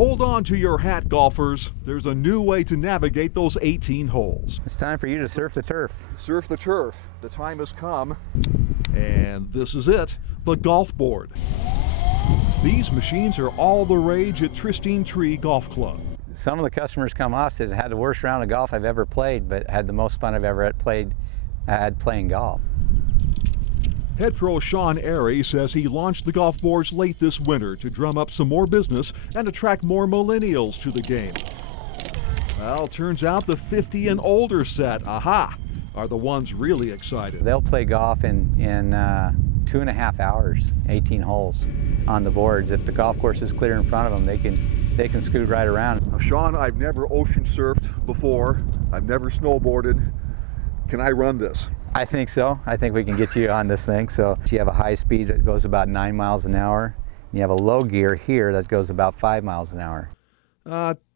Hold on to your hat, golfers. There's a new way to navigate those 18 holes. It's time for you to surf the turf. Surf the turf. The time has come. And this is it, the golf board. These machines are all the rage at Tristine Tree Golf Club. Some of the customers come off said it had the worst round of golf I've ever played, but had the most fun I've ever had playing golf. Head pro Sean Airy says he launched the golf boards late this winter to drum up some more business and attract more millennials to the game. Well, turns out the 50 and older set, are the ones really excited. They'll play golf in 2.5 hours, 18 holes on the boards. If the golf course is clear in front of them, they can scoot right around. Now, Sean, I've never ocean surfed before. I've never snowboarded. Can I run this? I think so. I think we can get you on this thing. So you have a high speed that goes about 9 miles an hour. You have a low gear here that goes about 5 miles an hour.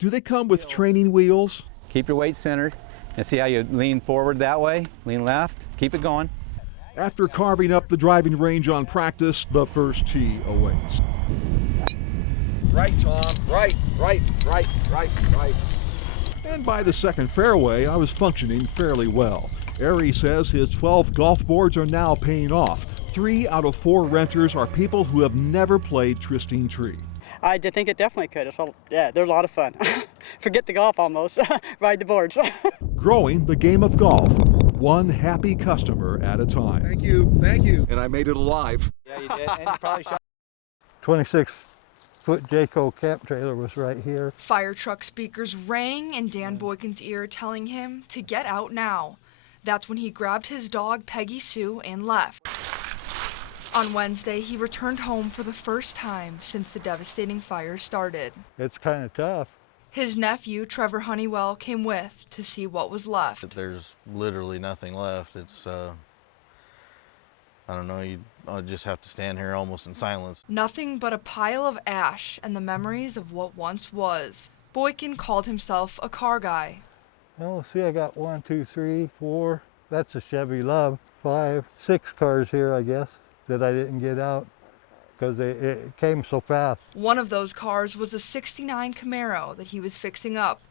Do they come with training wheels? Keep your weight centered and see how you lean forward that way, lean left, keep it going. After carving up the driving range on practice, the first tee awaits. Right, Tom, right. And by the second fairway, I was functioning fairly well. Airy says his 12 golf boards are now paying off. 3 out of 4 renters are people who have never played Tristine Tree. I did think it definitely could. They're a lot of fun. Forget the golf almost. Ride the boards. Growing the game of golf, one happy customer at a time. Thank you. And I made it alive. Yeah, you did. And you probably shot 26-foot Jayco camp trailer was right here. Fire truck speakers rang in Dan Boykin's ear, telling him to get out now. That's when he grabbed his dog, Peggy Sue, and left. On Wednesday, he returned home for the first time since the devastating fire started. It's kind of tough. His nephew, Trevor Honeywell, came with to see what was left. There's literally nothing left. It's, I don't know, I'll just have to stand here almost in silence. Nothing but a pile of ash and the memories of what once was. Boykin called himself a car guy. Well, let's see, I got 1, 2, 3, 4. That's a Chevy Love. 5, 6 cars here, I guess, that I didn't get out because it came so fast. One of those cars was a '69 Camaro that he was fixing up.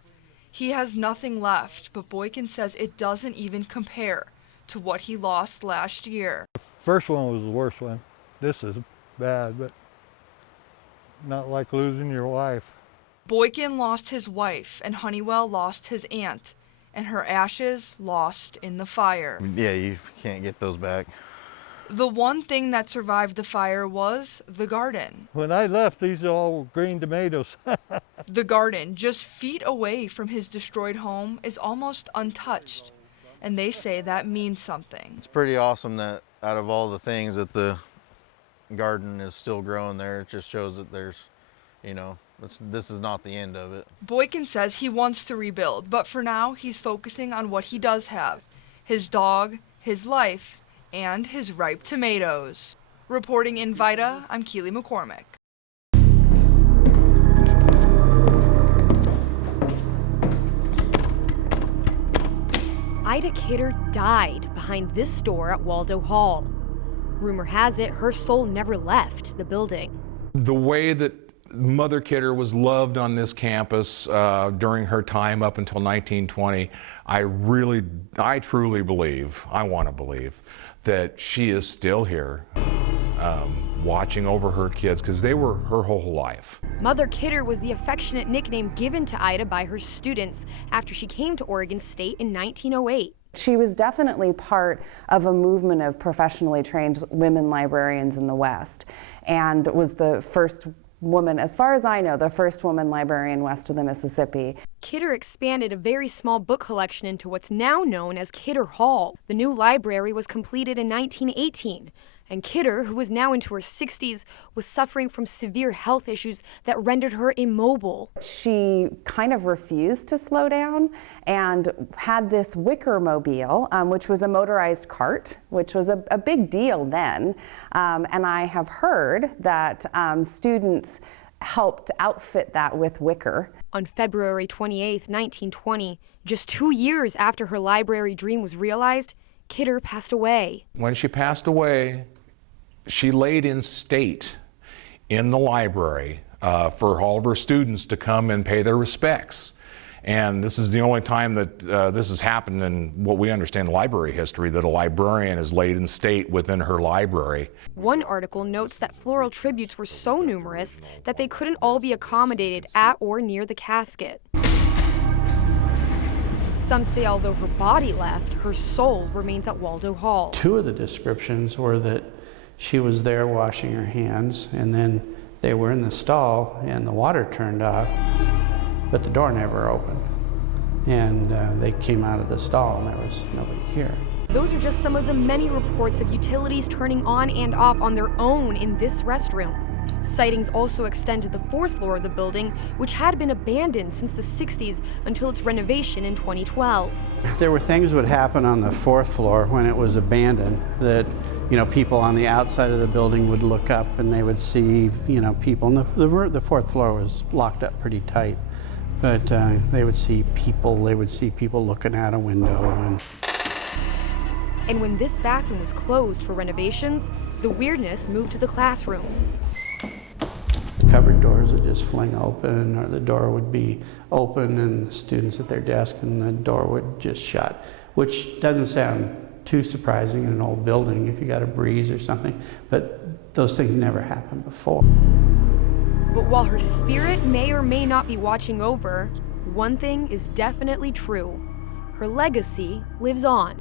He has nothing left, but Boykin says it doesn't even compare to what he lost last year. First one was the worst one. This is bad, but not like losing your wife. Boykin lost his wife, and Honeywell lost his aunt, and her ashes lost in the fire. Yeah, you can't get those back. The one thing that survived the fire was the garden. When I left, these are all green tomatoes. The garden, just feet away from his destroyed home, is almost untouched, and they say that means something. It's pretty awesome that out of all the things that the garden is still growing there, it just shows that there's, this is not the end of it. Boykin says he wants to rebuild, but for now he's focusing on what he does have: his dog, his life, and his ripe tomatoes. Reporting in Vida, I'm Keely McCormick. Ida Kidder died behind this store at Waldo Hall. Rumor has it her soul never left the building. The way that Mother Kidder was loved on this campus during her time up until 1920, I truly believe, I want to believe, that she is still here watching over her kids, because they were her whole life. Mother Kidder was the affectionate nickname given to Ida by her students after she came to Oregon State in 1908. She was definitely part of a movement of professionally trained women librarians in the West, and was the first woman, as far as I know, the first woman librarian west of the Mississippi. Kidder expanded a very small book collection into what's now known as Kidder Hall. The new library was completed in 1918, and Kidder, who was now into her 60s, was suffering from severe health issues that rendered her immobile. She kind of refused to slow down and had this wicker mobile, which was a motorized cart, which was a big deal then. And I have heard that students helped outfit that with wicker. On February 28, 1920, just 2 years after her library dream was realized, Kidder passed away. When she passed away, she laid in state in the library for all of her students to come and pay their respects. And this is the only time that this has happened in what we understand library history, that a librarian is laid in state within her library. One article notes that floral tributes were so numerous that they couldn't all be accommodated at or near the casket. Some say although her body left, her soul remains at Waldo Hall. Two of the descriptions were that she was there washing her hands, and then they were in the stall and the water turned off, but the door never opened. And they came out of the stall and there was nobody here. Those are just some of the many reports of utilities turning on and off on their own in this restroom. Sightings also extend to the 4th floor of the building, which had been abandoned since the 60s until its renovation in 2012. There were things that would happen on the 4th floor when it was abandoned that, you know, people on the outside of the building would look up and they would see, you know, people. And the 4th floor was locked up pretty tight, but they would see people looking out a window. And when this bathroom was closed for renovations, the weirdness moved to the classrooms. Cupboard doors would just fling open, or the door would be open and the students at their desk and the door would just shut, which doesn't sound too surprising in an old building if you got a breeze or something, but those things never happened before. But while her spirit may or may not be watching over, one thing is definitely true. Her legacy lives on.